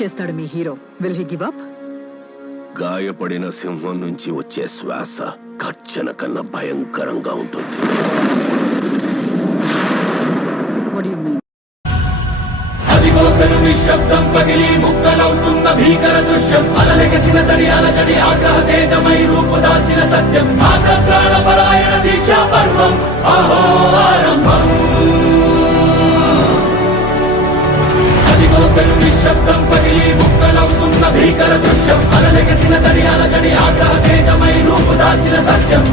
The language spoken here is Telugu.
చేస్తాడు మీ hero? Will he give up? గాయపడిన సింహం నుంచి వచ్చే శ్వాస గర్జన కన్నా భయంకరంగా ఉంటుంది. What do you mean? అదిగోపెను నిశ్శబ్దం పగిలి ముక్కలవుతున్న భీకర దృశ్యం, అలలెగసిన తడి అలజడి ఆగ్రహ తేజమై రూపుదాల్చిన సత్యం, ప్రాణపరాయణ దీక్షా పర్వం అహో ఆరంభం. అదిగోపెను నిశ్శబ్దం పగిలి ముక్కలవుతున్న భీకర దృశ్యం, అలలెగసిన తడి అలజడి ఆగ్రహ తేజమై రూపుదాల్చిన సత్యం,